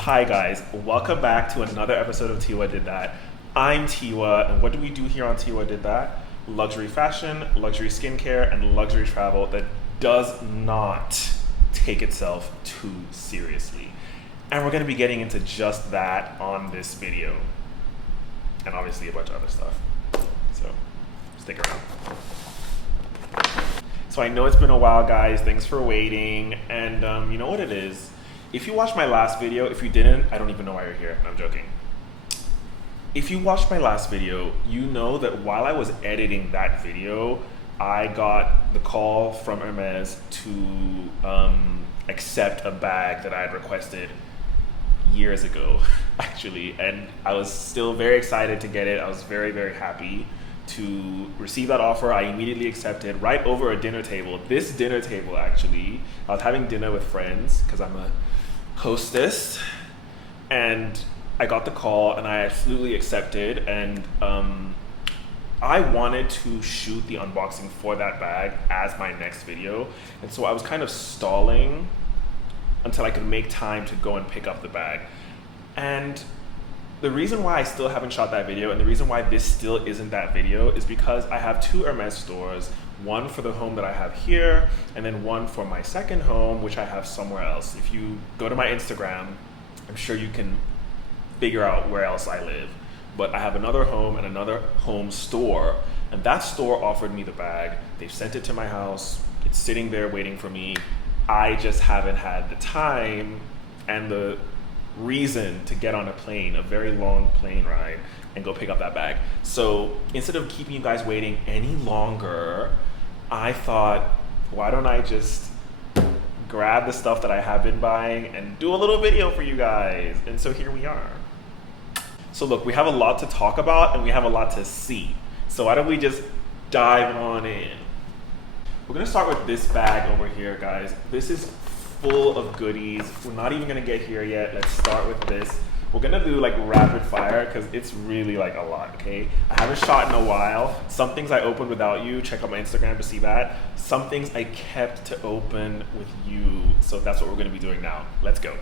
Hi guys, welcome back to another episode of Tiwa Did That. I'm Tiwa, and what do we do here on Tiwa Did That? Luxury fashion, luxury skincare, and luxury travel that does not take itself too seriously. And we're going to be getting into just that on this video. And obviously a bunch of other stuff. So, stick around. So I know it's been a while, guys. Thanks for waiting. And you know what it is? If you watched my last video, if you didn't, I don't even know why you're here. I'm joking. If you watched my last video, you know that while I was editing that video, I got the call from Hermès to accept a bag that I had requested years ago, actually. And I was still very excited to get it. I was very, very happy to receive that offer. I immediately accepted right over a dinner table. This dinner table, actually. I was having dinner with friends because I'm a hostess, and I got the call and I absolutely accepted, and I wanted to shoot the unboxing for that bag as my next video, and so I was kind of stalling until I could make time to go and pick up the bag. And the reason why I still haven't shot that video, and the reason why this still isn't that video, is because I have two Hermès stores, one for the home that I have here, and then one for my second home, which I have somewhere else. If you go to my Instagram, I'm sure you can figure out where else I live. But I have another home and another home store, and that store offered me the bag. They've sent it to my house. It's sitting there waiting for me. I just haven't had the time and the reason to get on a plane, a very long plane ride, and go pick up that bag. So instead of keeping you guys waiting any longer, I thought, why don't I just grab the stuff that I have been buying and do a little video for you guys? And so here we are. So look, we have a lot to talk about and we have a lot to see. So why don't we just dive on in? We're gonna start with this bag over here, guys. This is full of goodies. We're not even gonna get here yet. Let's start with this. We're gonna do like rapid fire because it's really like a lot, okay? I haven't shot in a while. Some things I opened without you. Check out my Instagram to see that. Some things I kept to open with you. So that's what we're gonna be doing now. Let's go.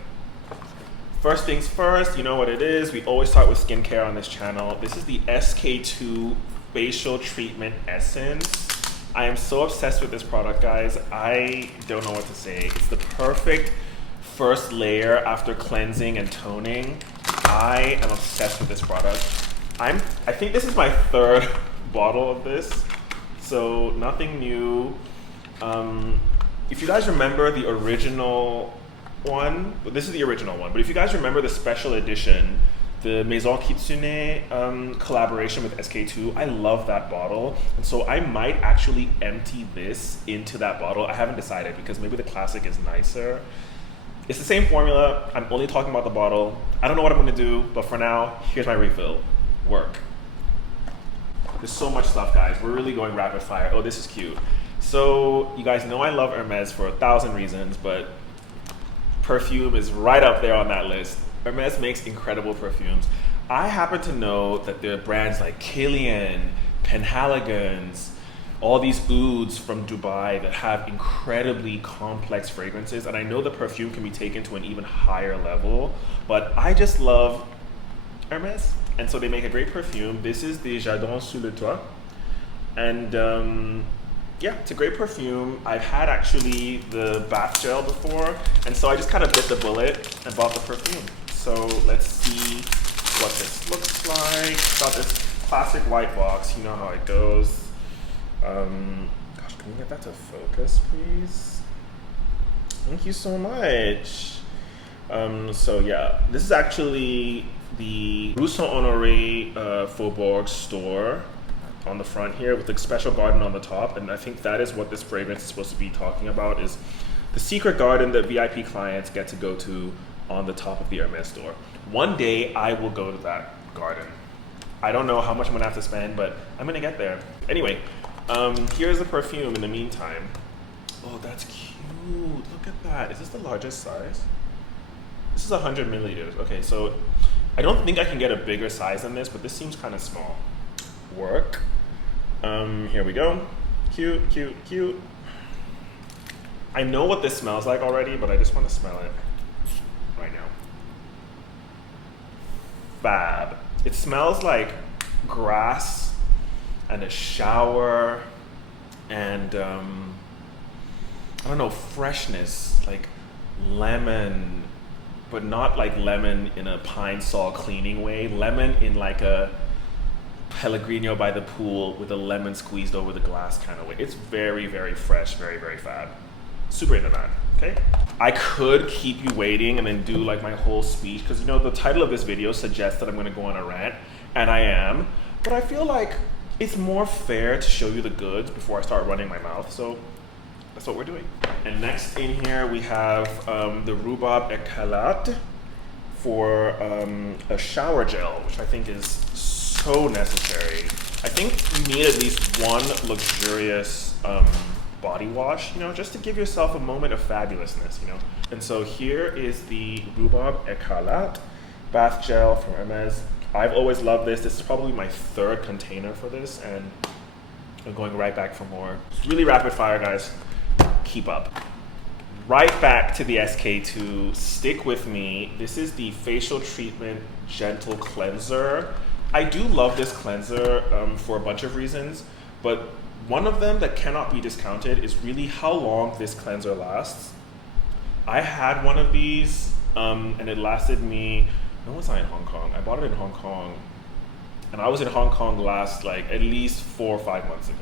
First things first, you know what it is. We always start with skincare on this channel. This is the SK2 Facial Treatment Essence. I am so obsessed with this product, guys. I don't know what to say. It's the perfect first layer after cleansing and toning. I am obsessed with this product. I think this is my third bottle of this, so nothing new. If you guys remember the original one, this is the original one, but if you guys remember the special edition, the Maison Kitsune collaboration with SK2, I love that bottle. And so I might actually empty this into that bottle. I haven't decided because maybe the classic is nicer. It's the same formula. I'm only talking about the bottle. I don't know what I'm gonna do, but for now, here's my refill. Work. There's so much stuff, guys. We're really going rapid fire. Oh, this is cute. So you guys know I love Hermès for 1,000 reasons, but perfume is right up there on that list. Hermès makes incredible perfumes. I happen to know that there are brands like Kilian, Penhaligon's, all these ouds from Dubai that have incredibly complex fragrances, and I know the perfume can be taken to an even higher level, but I just love Hermès, and so they make a great perfume. This is the Jardin sous le toit, and yeah, it's a great perfume. I've had actually the bath gel before, and so I just kind of bit the bullet and bought the perfume. So let's see what this looks like. Got this classic white box, you know how it goes. Gosh, can you get that to focus, please? Thank you so much. So yeah, this is actually the Rue Saint-Honoré Faubourg store on the front here with the special garden on the top, and I think that is what this fragrance is supposed to be talking about, is the secret garden that VIP clients get to go to on the top of the Hermès store. One day I will go to that garden. I don't know how much I'm gonna have to spend, but I'm gonna get there. Anyway, here's the perfume in the meantime. Oh, that's cute. Look at that. Is this the largest size? This is 100 milliliters. Okay, so I don't think I can get a bigger size than this, but this seems kind of small. Work. Here we go. Cute, cute, cute. I know what this smells like already, but I just want to smell it. right now. Fab. It smells like grass and a shower and I don't know, freshness, like lemon, but not like lemon in a pine sol cleaning way. Lemon in like a Pellegrino by the pool with a lemon squeezed over the glass kind of way. It's very, very fresh, very, very fab. Super into that, okay? I could keep you waiting and then do like my whole speech, because you know the title of this video suggests that I'm gonna go on a rant, and I am, but I feel like it's more fair to show you the goods before I start running my mouth, so that's what we're doing. And next in here we have the Rhubarb Écarlate for a shower gel, which I think is so necessary. I think you need at least one luxurious body wash, you know, just to give yourself a moment of fabulousness, you know. And so here is the Rhubarb Écarlate bath gel from Hermès. I've always loved this. This is probably my third container for this, and I'm going right back for more. It's really rapid fire, guys. Keep up. Right back to the SK2. Stick with me. This is the Facial Treatment Gentle Cleanser. I do love this cleanser for a bunch of reasons, but one of them that cannot be discounted is really how long this cleanser lasts. I had one of these and it lasted me, when was I in Hong Kong? I bought it in Hong Kong, and I was in Hong Kong last like at least 4 or 5 months ago.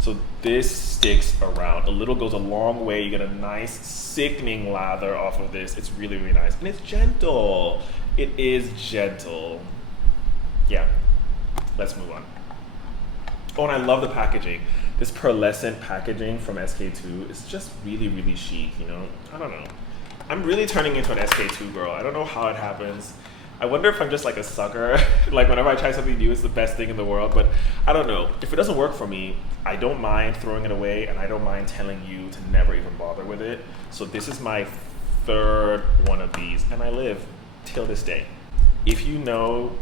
So this sticks around. A little goes a long way. You get a nice sickening lather off of this. It's really, really nice. And it's gentle. It is gentle. Yeah, let's move on. Oh, and I love the packaging. This pearlescent packaging from SK2 is just really, really chic, you know? I don't know. I'm really turning into an SK2 girl. I don't know how it happens. I wonder if I'm just like a sucker. Like whenever I try something new, it's the best thing in the world, but I don't know. If it doesn't work for me, I don't mind throwing it away, and I don't mind telling you to never even bother with it. So this is my third one of these, and I live till this day. If you know,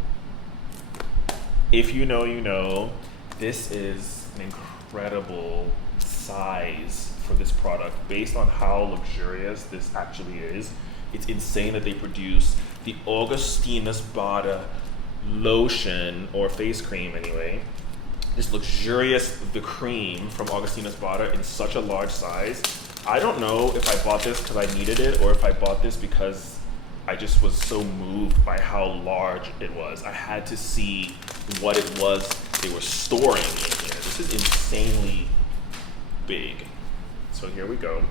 you know, this is an incredible size for this product based on how luxurious this actually is. It's insane that they produce the Augustinus Bader lotion, or face cream anyway. This luxurious, the cream from Augustinus Bader in such a large size. I don't know if I bought this because I needed it, or if I bought this because I just was so moved by how large it was. I had to see what it was they were storing in here. This is insanely big. So here we go.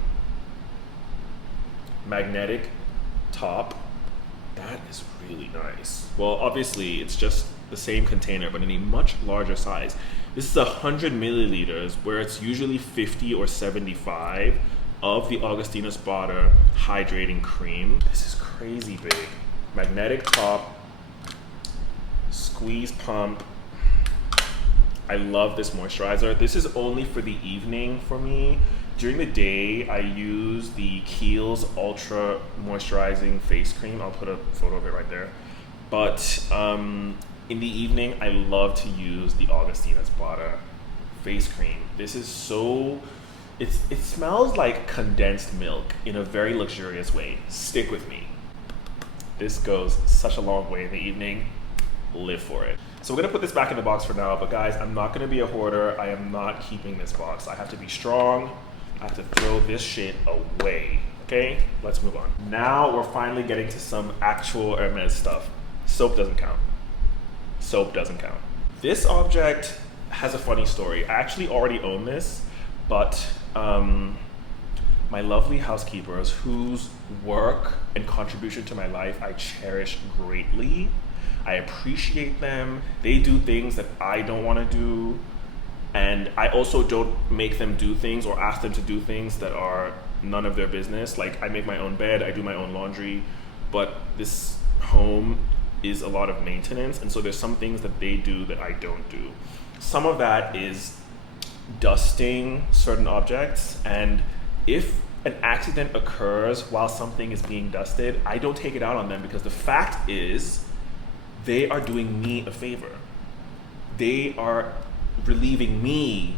Magnetic top. That is really nice. Well, obviously it's just the same container, but in a much larger size. This is 100 milliliters, where it's usually 50 or 75 of the Augustinus Bader hydrating cream. This is crazy big. Magnetic top, squeeze pump. I love this moisturizer. This is only for the evening for me. During the day, I use the Kiehl's Ultra Moisturizing Face Cream. I'll put a photo of it right there. But in the evening, I love to use the Augustinus Bader face cream. This is so, it smells like condensed milk in a very luxurious way. Stick with me. This goes such a long way in the evening. Live for it. So we're gonna put this back in the box for now, but guys, I'm not gonna be a hoarder. I am not keeping this box. I have to be strong. I have to throw this shit away, okay? Let's move on. Now we're finally getting to some actual Hermès stuff. Soap doesn't count. Soap doesn't count. This object has a funny story. I actually already own this, but my lovely housekeepers, whose work and contribution to my life I cherish greatly. I appreciate them. They do things that I don't want to do. And I also don't make them do things or ask them to do things that are none of their business. Like, I make my own bed, I do my own laundry, but this home is a lot of maintenance, and so there's some things that they do that I don't do. Some of that is dusting certain objects, and if an accident occurs while something is being dusted, I don't take it out on them, because the fact is they are doing me a favor. They are relieving me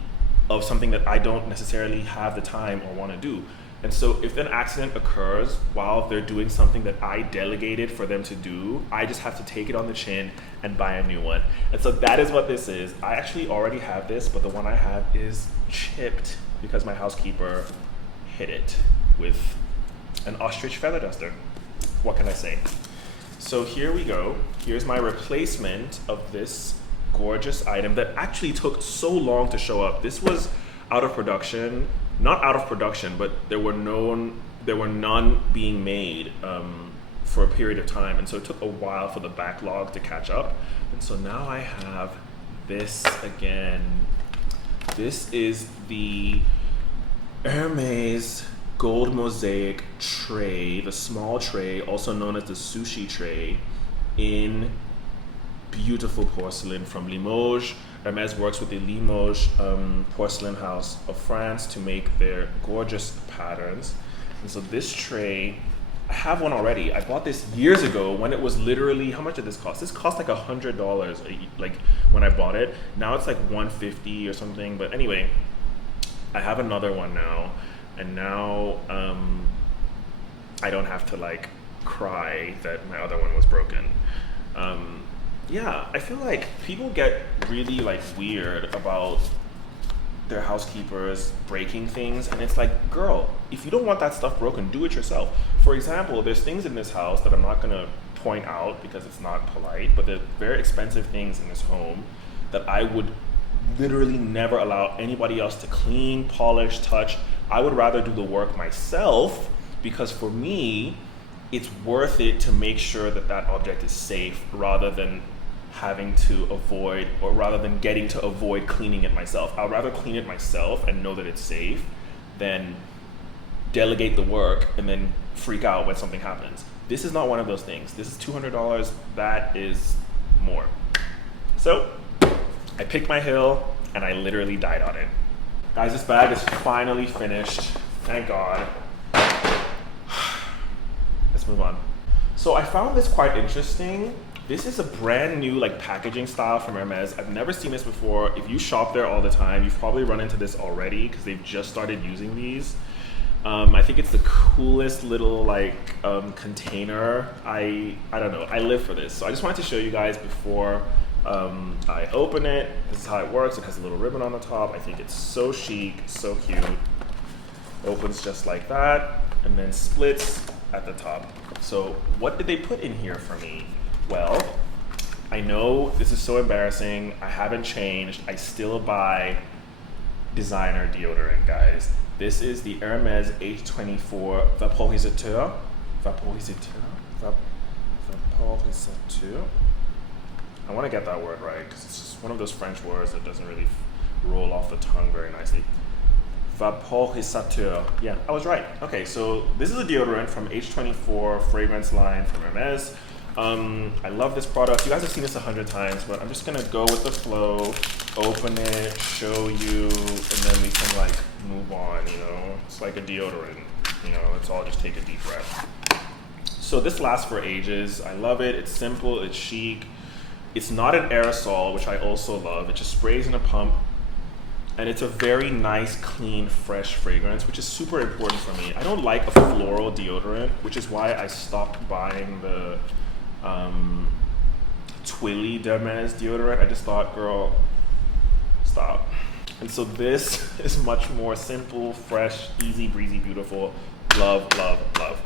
of something that I don't necessarily have the time or want to do. And so if an accident occurs while they're doing something that I delegated for them to do, I just have to take it on the chin and buy a new one. And so that is what this is. I actually already have this, but the one I have is chipped because my housekeeper hit it with an ostrich feather duster. What can I say? So here we go. Here's my replacement of this gorgeous item that actually took so long to show up. This was out of production. Not out of production, but there were none being made for a period of time, and so it took a while for the backlog to catch up. And so now I have this again. This is the Hermès gold mosaic tray, the small tray, also known as the sushi tray, in beautiful porcelain from Limoges. Hermès works with the Limoges porcelain house of France to make their gorgeous patterns. And so this tray, I have one already. I bought this years ago when it was literally, how much did this cost? This cost like $100 like when I bought it. Now it's like $150 or something. But anyway, I have another one now. And now I don't have to like cry that my other one was broken. Yeah, I feel like people get really like weird about their housekeepers breaking things, and it's like, girl, if you don't want that stuff broken, do it yourself. For example, there's things in this house that I'm not gonna point out because it's not polite, but they're very expensive things in this home that I would literally never allow anybody else to clean, polish, touch. I would rather do the work myself because for me, it's worth it to make sure that that object is safe rather than having to avoid, or rather than getting to avoid cleaning it myself. I'd rather clean it myself and know that it's safe than delegate the work and then freak out when something happens. This is not one of those things. This is $200, that is more. So I picked my hill and I literally died on it. Guys, this bag is finally finished, thank God. Let's move on. So I found this quite interesting. This is a brand new like packaging style from Hermès. I've never seen this before. If you shop there all the time, you've probably run into this already because they've just started using these. I think it's the coolest little like container. I don't know, I live for this. So I just wanted to show you guys before I open it. This is how it works. It has a little ribbon on the top. I think it's so chic, so cute. Opens just like that and then splits at the top. So what did they put in here for me? Well, I know this is so embarrassing. I haven't changed. I still buy designer deodorant, guys. This is the Hermès H24 Vaporisateur. Vaporisateur? I want to get that word right because it's just one of those French words that doesn't really roll off the tongue very nicely. Vaporisateur. Yeah, I was right. Okay, so this is a deodorant from H24 fragrance line from Hermès. I love this product. You guys have seen this 100 times, but I'm just gonna go with the flow, open it, show you, and then we can like move on, you know? It's like a deodorant, you know, let's all just take a deep breath. So this lasts for ages. I love it. It's simple, it's chic. It's not an aerosol, which I also love. It just sprays in a pump. And it's a very nice, clean, fresh fragrance, which is super important for me. I don't like a floral deodorant, which is why I stopped buying the Twilly Hermès deodorant. I just thought, girl, stop. And so this is much more simple, fresh, easy, breezy, beautiful. Love, love, love.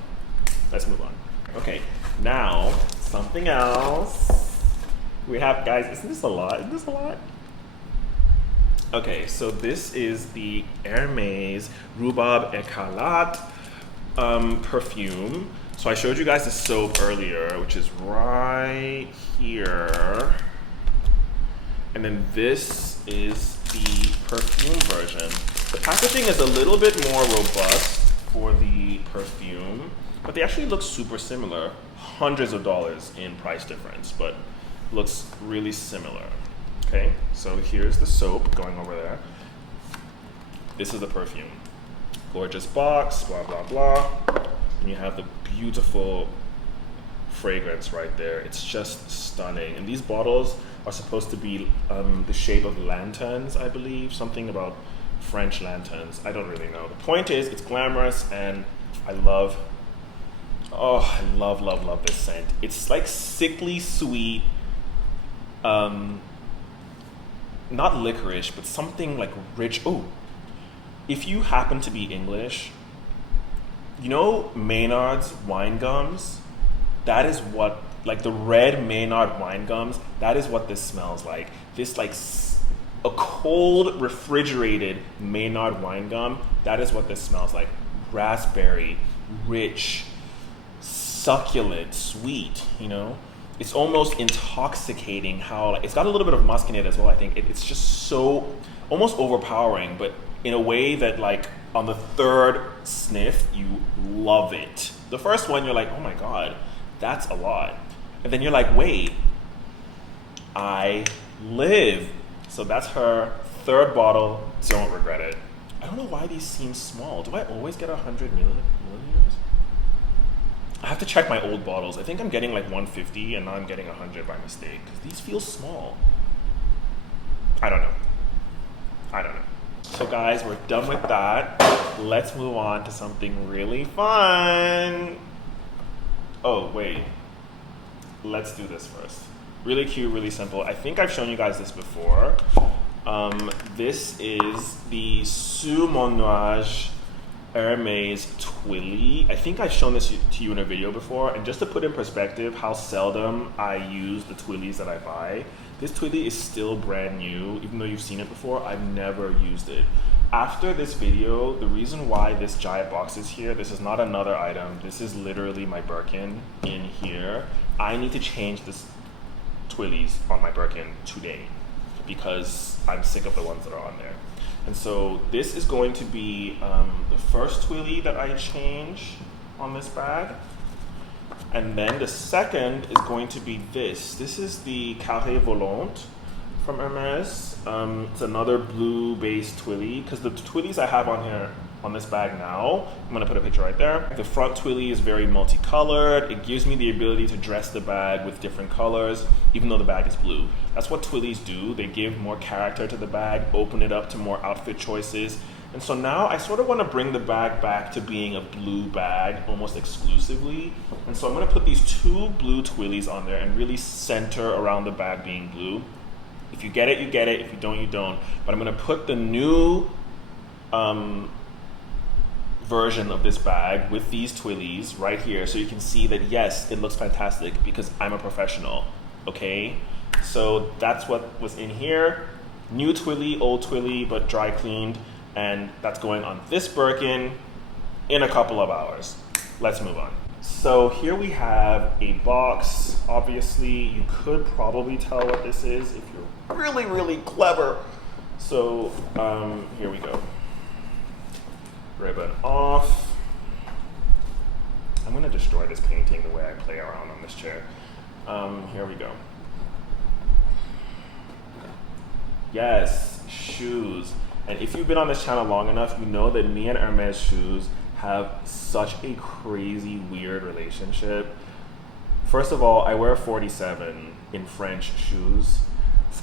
Let's move on. Okay, now something else. We have, guys, isn't this a lot? Isn't this a lot? Okay, so this is the Hermès Rhubarbe Écarlate perfume. So I showed you guys the soap earlier, which is right here. And then this is the perfume version. The packaging is a little bit more robust for the perfume, but they actually look super similar. Hundreds of dollars in price difference, but looks really similar. Okay, so here's the soap going over there. This is the perfume. Gorgeous box, blah, blah, blah. And you have the beautiful fragrance right there. It's just stunning. And these bottles are supposed to be the shape of lanterns, I believe. Something about French lanterns. I don't really know. The point is, it's glamorous, and I love, oh, I love, love, love this scent. It's like sickly sweet, not licorice, but something like rich. Oh, if you happen to be English, you know Maynard's wine gums? That is what, like the red Maynard wine gums, that is what this smells like. This like a cold, refrigerated Maynard wine gum, that is what this smells like. Raspberry, rich, succulent, sweet, you know? It's almost intoxicating how, like, it's got a little bit of musk in it as well, I think. It's just so, almost overpowering, but in a way that, like, on the third sniff, you love it. The first one, you're like, oh my God, that's a lot. And then you're like, wait, I live. So that's her third bottle, don't regret it. I don't know why these seem small. Do I always get 100 milliliters? I have to check my old bottles. I think I'm getting like 150 and now I'm getting 100 by mistake because these feel small. I don't know. So guys, we're done with that. Let's move on to something really fun. Oh, wait. Let's do this first. Really cute, really simple. I think I've shown you guys this before. This is the Sous Mon Nuage Hermès Twilly. I think I've shown this to you in a video before, and just to put in perspective how seldom I use the Twillies that I buy, this Twilly is still brand new. Even though you've seen it before, I've never used it. After this video, the reason why this giant box is here, this is not another item, this is literally my Birkin in here. I need to change this Twillies on my Birkin today because I'm sick of the ones that are on there. And so this is going to be the first Twilly that I change on this bag. And then the second is going to be this. This is the Carré Volante from Hermès. It's another blue-based Twilly, because the Twillies I have on here, on this bag now, I'm gonna put a picture right there. The front Twilly is very multicolored. It gives me the ability to dress the bag with different colors, even though the bag is blue. That's what Twillies do. They give more character to the bag, open it up to more outfit choices. And so now I sort of want to bring the bag back to being a blue bag almost exclusively. And so I'm going to put these two blue Twillies on there and really center around the bag being blue. If you get it, you get it. If you don't, you don't. But I'm going to put the new version of this bag with these Twillies right here so you can see that, yes, it looks fantastic because I'm a professional, okay? So that's what was in here. New Twilly, old Twilly, but dry cleaned. And that's going on this Birkin in a couple of hours. Let's move on. So here we have a box. Obviously, you could probably tell what this is if you're really, really clever. So here we go. Ribbon off. I'm gonna destroy this painting the way I play around on this chair. Here we go. Yes, shoes. And if you've been on this channel long enough, you know that me and Hermès shoes have such a crazy, weird relationship. First of all, I wear 47 in French shoes.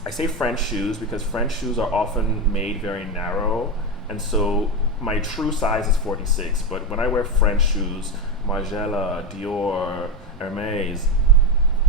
I say French shoes because French shoes are often made very narrow. And so my true size is 46. But when I wear French shoes, Margiela, Dior, Hermès,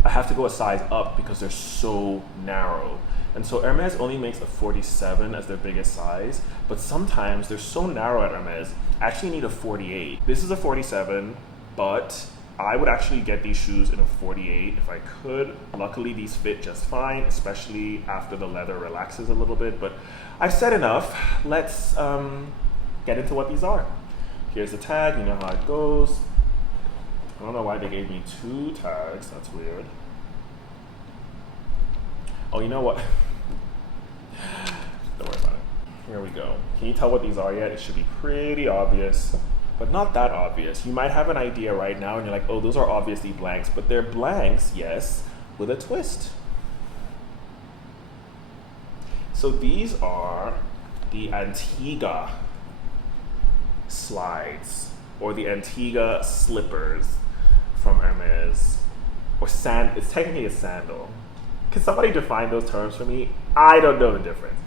I have to go a size up because they're so narrow. And so Hermès only makes a 47 as their biggest size, but sometimes they're so narrow at Hermès, I actually need a 48. This is a 47, but I would actually get these shoes in a 48 if I could. Luckily, these fit just fine, especially after the leather relaxes a little bit, but I've said enough. Let's get into what these are. Here's the tag, you know how it goes. I don't know why they gave me two tags, that's weird. Oh, you know what? Don't worry about it. Here we go. Can you tell what these are yet? It should be pretty obvious, but not that obvious. You might have an idea right now and you're like, oh, those are obviously blanks, but they're blanks, yes, with a twist. So these are the Antigua slides, or the Antigua slippers from Hermès, or it's technically a sandal. Can somebody define those terms for me? I don't know the difference.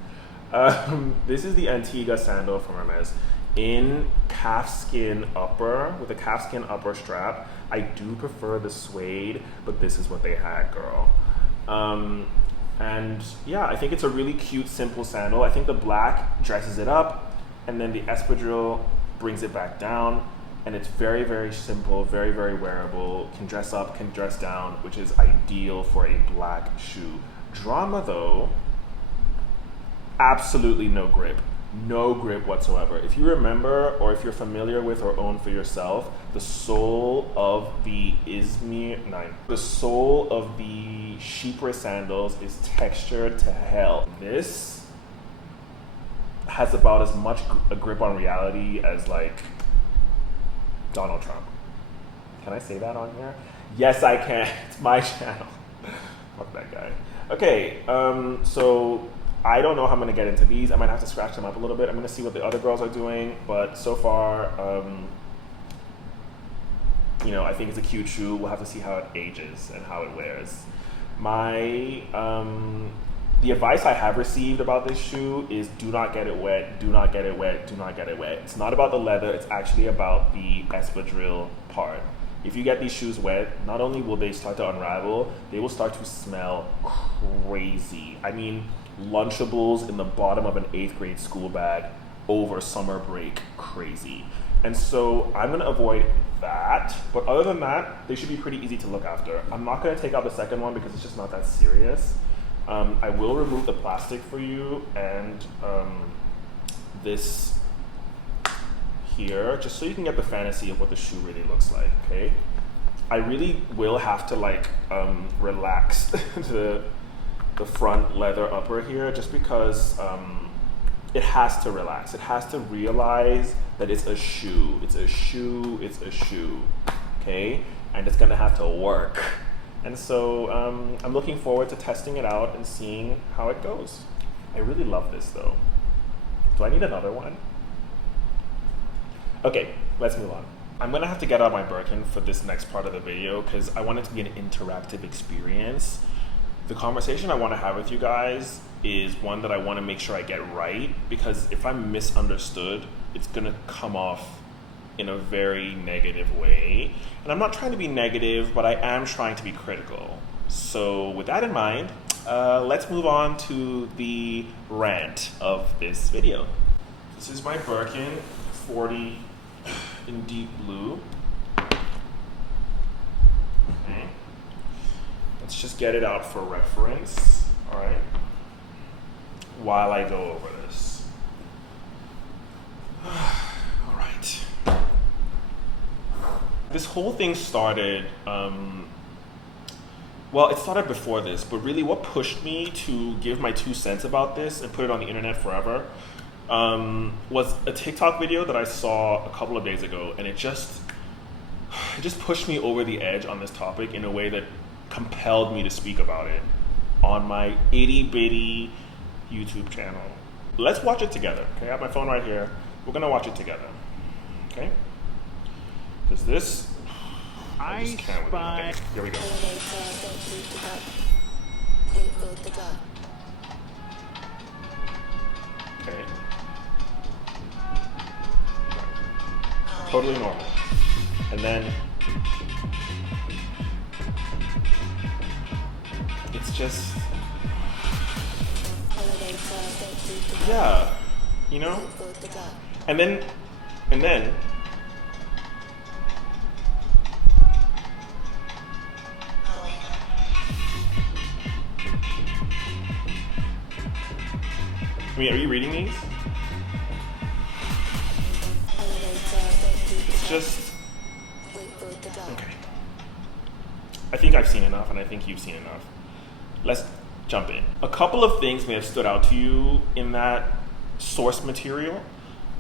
This is the Antigua sandal from Hermès in calfskin upper, with a calfskin upper strap. I do prefer the suede, but this is what they had, girl. And yeah, I think it's a really cute, simple sandal. I think the black dresses it up, and then the espadrille brings it back down. And it's very, very simple, very, very wearable, can dress up, can dress down, which is ideal for a black shoe. Drama though, absolutely no grip. No grip whatsoever. If you remember, or if you're familiar with or own for yourself, the sole of the the sole of the sheepish sandals is textured to hell. This has about as much a grip on reality as like Donald Trump. Can I say that on here? Yes, I can. It's my channel. Fuck that guy. Okay, so I don't know how I'm gonna get into these. I might have to scratch them up a little bit. I'm gonna see what the other girls are doing, but so far, you know, I think it's a cute shoe. We'll have to see how it ages and how it wears. The advice I have received about this shoe is do not get it wet, do not get it wet, do not get it wet. It's not about the leather, it's actually about the espadrille part. If you get these shoes wet, not only will they start to unravel, they will start to smell crazy. I mean, Lunchables in the bottom of an 8th grade school bag over summer break, crazy. And so I'm gonna avoid that, but other than that, they should be pretty easy to look after. I'm not gonna take out the second one because it's just not that serious. I will remove the plastic for you and this here, just so you can get the fantasy of what the shoe really looks like, okay? I really will have to like relax the front leather upper here just because it has to relax. It has to realize that it's a shoe. It's a shoe, it's a shoe, okay? And it's gonna have to work. And so I'm looking forward to testing it out and seeing how it goes. I really love this though. Do I need another one? Okay, let's move on. I'm gonna have to get out my Birkin for this next part of the video because I want it to be an interactive experience. The conversation I wanna have with you guys is one that I wanna make sure I get right, because if I'm misunderstood, it's gonna come off in a very negative way. And I'm not trying to be negative, but I am trying to be critical. So with that in mind, let's move on to the rant of this video. This is my Birkin 40 in deep blue. Okay. Let's just get it out for reference, all right? While I go over this. All right. This whole thing started, well, it started before this, but really what pushed me to give my 2 cents about this and put it on the internet forever was a TikTok video that I saw a couple of days ago, and it just pushed me over the edge on this topic in a way that compelled me to speak about it on my itty bitty YouTube channel. Let's watch it together, okay? I have my phone right here. We're gonna watch it together, okay? Because this, I just can't with it. Here we go. Okay. Totally normal. And then it's just, yeah, you know? And then I mean, are you reading these? It's just, okay. I think I've seen enough, and I think you've seen enough. Let's jump in. A couple of things may have stood out to you in that source material,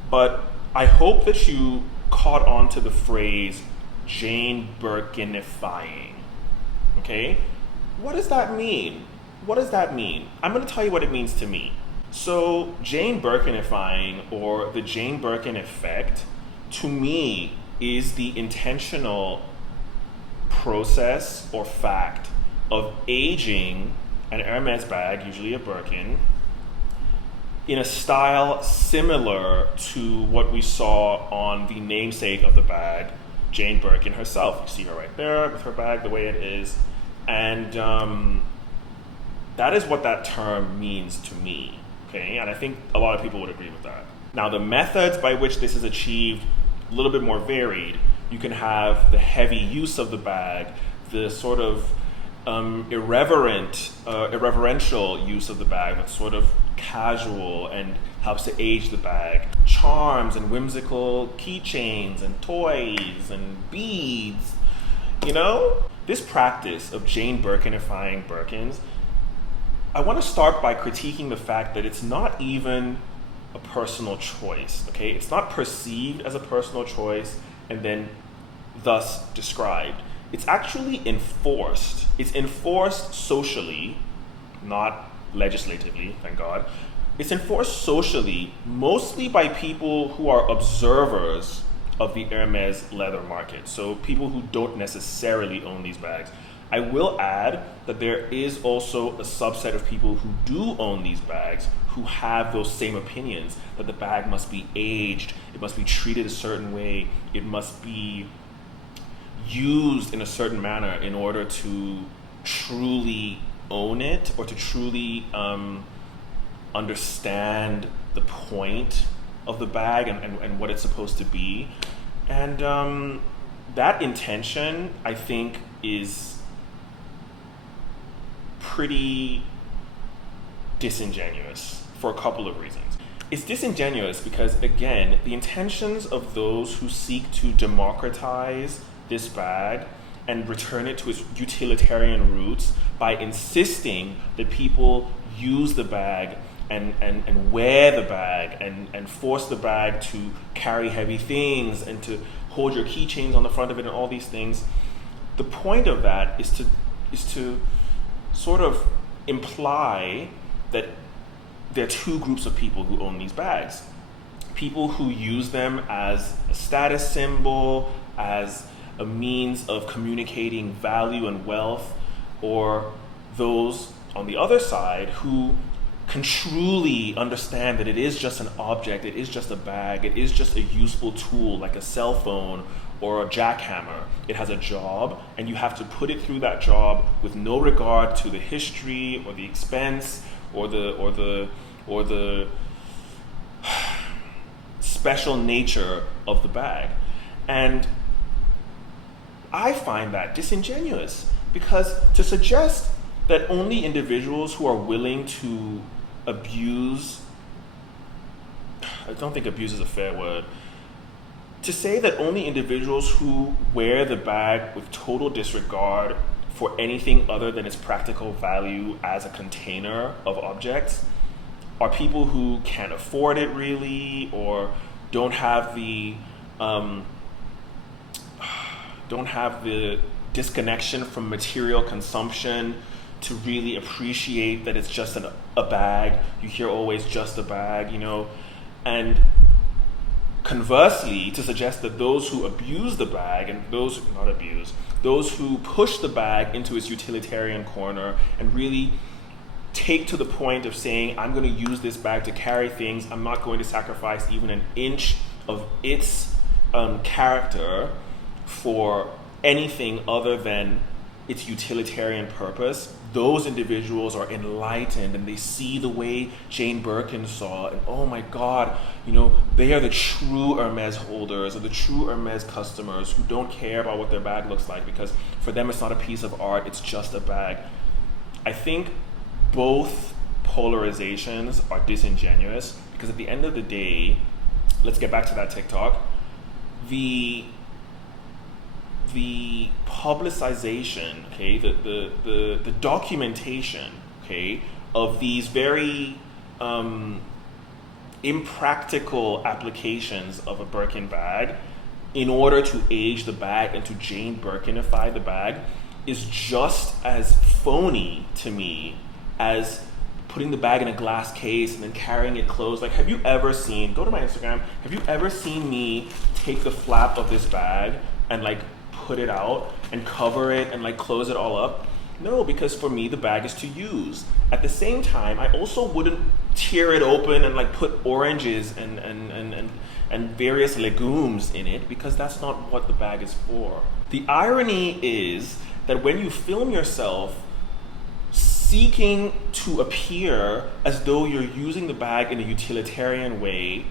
but I hope that you caught on to the phrase Jane Birkinifying, okay? What does that mean? What does that mean? I'm gonna tell you what it means to me. So Jane Birkinifying, or the Jane Birkin effect, to me is the intentional process or fact of aging an Hermès bag, usually a Birkin, in a style similar to what we saw on the namesake of the bag, Jane Birkin herself. You see her right there with her bag the way it is. And that is what that term means to me, okay? And I think a lot of people would agree with that. Now, the methods by which this is achieved, a little bit more varied. You can have the heavy use of the bag, the sort of irreverential use of the bag that's sort of casual and helps to age the bag. Charms and whimsical keychains and toys and beads, you know? This practice of Jane Birkinifying Birkins, I want to start by critiquing the fact that it's not even a personal choice, okay? It's not perceived as a personal choice and then thus described. It's actually enforced. It's enforced socially, not legislatively, thank God. It's enforced socially, mostly by people who are observers of the Hermès leather market. So people who don't necessarily own these bags. I will add that there is also a subset of people who do own these bags who have those same opinions, that the bag must be aged, it must be treated a certain way, it must be used in a certain manner in order to truly own it or to truly understand the point of the bag and what it's supposed to be. And that intention, I think, is pretty disingenuous for a couple of reasons. It's disingenuous because, again, the intentions of those who seek to democratize this bag and return it to its utilitarian roots by insisting that people use the bag and wear the bag and force the bag to carry heavy things and to hold your keychains on the front of it and all these things. The point of that is to sort of imply that there are two groups of people who own these bags. People who use them as a status symbol, as a means of communicating value and wealth, or those on the other side who can truly understand that it is just an object, it is just a bag, it is just a useful tool like a cell phone or a jackhammer. It has a job, and you have to put it through that job with no regard to the history or the expense or the special nature of the bag. And I find that disingenuous, because to suggest that only individuals who are willing to abuse, I don't think abuse is a fair word, to say that only individuals who wear the bag with total disregard for anything other than its practical value as a container of objects are people who can't afford it really, or don't have the disconnection from material consumption to really appreciate that it's just a bag. You hear always just a bag, you know. And conversely, to suggest that those who abuse the bag and those who push the bag into its utilitarian corner and really take to the point of saying, I'm going to use this bag to carry things, I'm not going to sacrifice even an inch of its character for anything other than its utilitarian purpose, those individuals are enlightened and they see the way Jane Birkin saw, and oh my God, you know, they are the true Hermès holders or the true Hermès customers who don't care about what their bag looks like, because for them it's not a piece of art, it's just a bag. I think both polarizations are disingenuous, because at the end of the day, let's get back to that TikTok, the publicization, okay, the documentation, okay, of these very impractical applications of a Birkin bag in order to age the bag and to Jane Birkinify the bag is just as phony to me as putting the bag in a glass case and then carrying it closed. Like, have you ever seen, go to my Instagram, have you ever seen me take the flap of this bag and like put it out and cover it and like close it all up? No, because for me, the bag is to use. At the same time, I also wouldn't tear it open and like put oranges and various legumes in it, because that's not what the bag is for. The irony is that when you film yourself seeking to appear as though you're using the bag in a utilitarian way,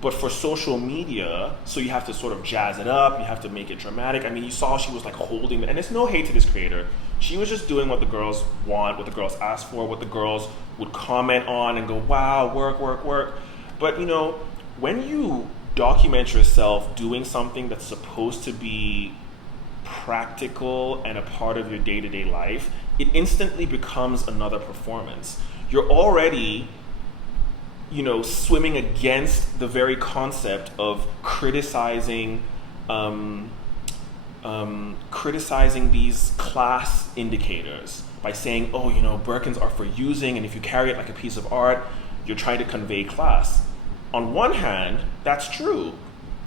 but for social media, so you have to sort of jazz it up, you have to make it dramatic. I mean, you saw she was like holding, and it's no hate to this creator. She was just doing what the girls want, what the girls ask for, what the girls would comment on and go, wow, work, work, work. But you know, when you document yourself doing something that's supposed to be practical and a part of your day-to-day life, it instantly becomes another performance. You're already, you know, swimming against the very concept of criticizing these class indicators by saying, oh, you know, Birkins are for using, and if you carry it like a piece of art, you're trying to convey class. On one hand, that's true.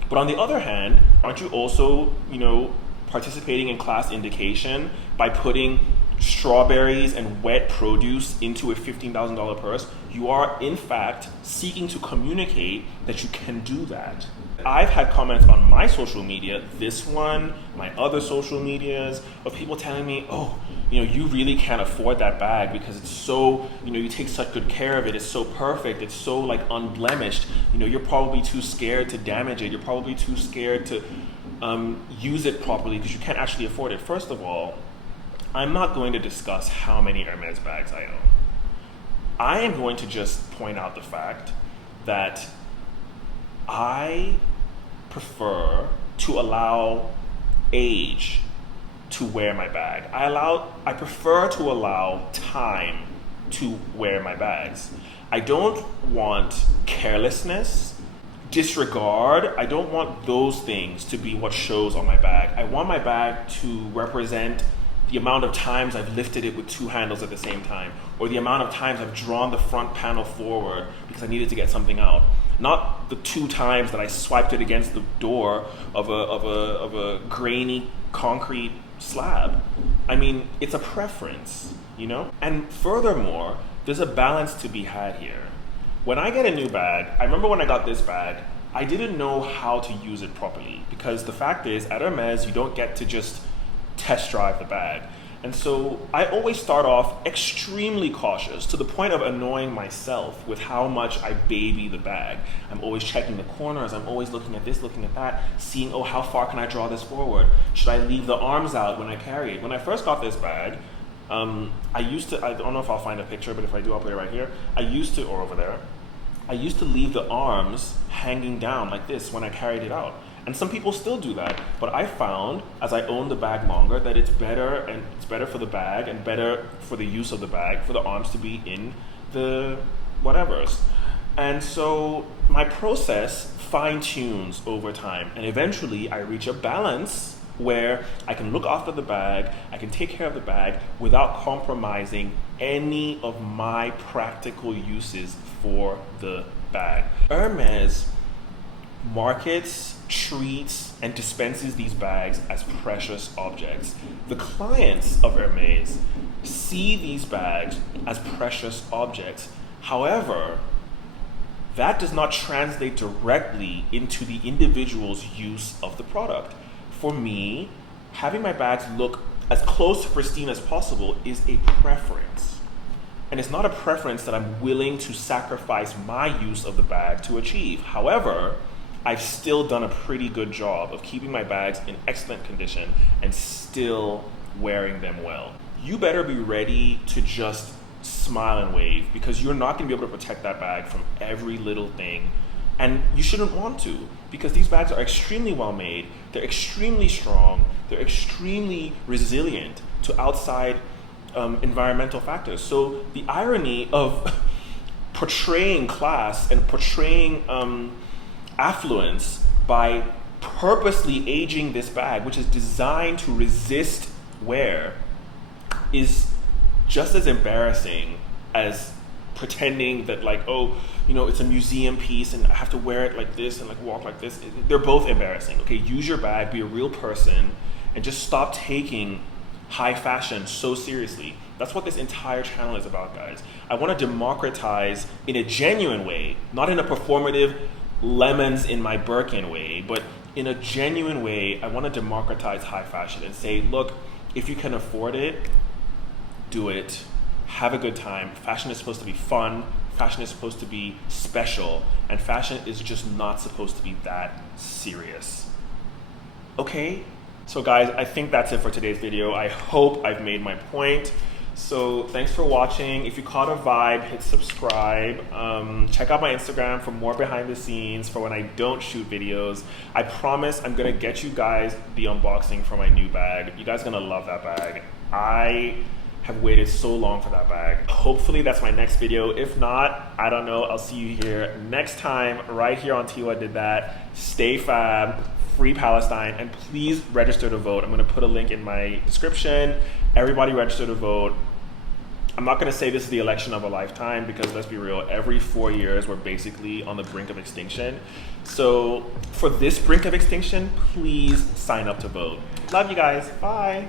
But on the other hand, aren't you also, you know, participating in class indication by putting strawberries and wet produce into a $15,000 purse? You are, in fact, seeking to communicate that you can do that. I've had comments on my social media, this one, my other social medias, of people telling me, oh, you know, you really can't afford that bag because it's so, you know, you take such good care of it, it's so perfect, it's so like unblemished, you know, you're probably too scared to damage it, you're probably too scared to use it properly because you can't actually afford it. First of all, I'm not going to discuss how many Hermès bags I own. I am going to just point out the fact that I prefer to allow age to wear my bag. I prefer to allow time to wear my bags. I don't want carelessness, disregard. I don't want those things to be what shows on my bag. I want my bag to represent the amount of times I've lifted it with two handles at the same time, or the amount of times I've drawn the front panel forward because I needed to get something out. Not the 2 times that I swiped it against the door of a grainy concrete slab. I mean, it's a preference, you know? And furthermore, there's a balance to be had here. When I get a new bag, I remember when I got this bag, I didn't know how to use it properly, because the fact is, at Hermès, you don't get to just test drive the bag. And so I always start off extremely cautious, to the point of annoying myself with how much I baby the bag. I'm always checking the corners, I'm always looking at this, looking at that, seeing, oh, how far can I draw this forward? Should I leave the arms out when I carry it? When I first got this bag, I don't know if I'll find a picture, but if I do, I'll put it right here. Or over there. I used to leave the arms hanging down like this when I carried it out. And some people still do that, but I found, as I own the bag longer, that it's better, and it's better for the bag and better for the use of the bag, for the arms to be in the whatevers. And so my process fine-tunes over time, and eventually I reach a balance where I can look after the bag, I can take care of the bag without compromising any of my practical uses for the bag. Hermès markets, treats, and dispenses these bags as precious objects. The clients of Hermès see these bags as precious objects. However, that does not translate directly into the individual's use of the product. For me, having my bags look as close to pristine as possible is a preference. And it's not a preference that I'm willing to sacrifice my use of the bag to achieve. However, I've still done a pretty good job of keeping my bags in excellent condition and still wearing them well. You better be ready to just smile and wave, because you're not going to be able to protect that bag from every little thing. And you shouldn't want to, because these bags are extremely well made, they're extremely strong, they're extremely resilient to outside environmental factors. So the irony of portraying class and portraying affluence by purposely aging this bag, which is designed to resist wear, is just as embarrassing as pretending that, like, oh, you know, it's a museum piece and I have to wear it like this and like walk like this. They're both embarrassing. Okay, use your bag, be a real person, and just stop taking high fashion so seriously. That's what this entire channel is about, guys. I want to democratize in a genuine way, not in a performative lemons in my Birkin way, but in a genuine way. I want to democratize high fashion and say, look, if you can afford it, do it. Have a good time. Fashion is supposed to be fun. Fashion is supposed to be special. And fashion is just not supposed to be that serious. Okay? So guys, I think that's it for today's video. I hope I've made my point. So thanks for watching. If you caught a vibe, hit subscribe. Check out my Instagram for more behind the scenes for when I don't shoot videos. I promise I'm gonna get you guys the unboxing for my new bag. You guys are gonna love that bag. I have waited so long for that bag. Hopefully that's my next video. If not, I don't know. I'll see you here next time right here on TiwaDidThat. Stay fab, free Palestine, and please register to vote. I'm gonna put a link in my description. Everybody register to vote. I'm not gonna say this is the election of a lifetime because let's be real, every 4 years we're basically on the brink of extinction. So for this brink of extinction, please sign up to vote. Love you guys, bye.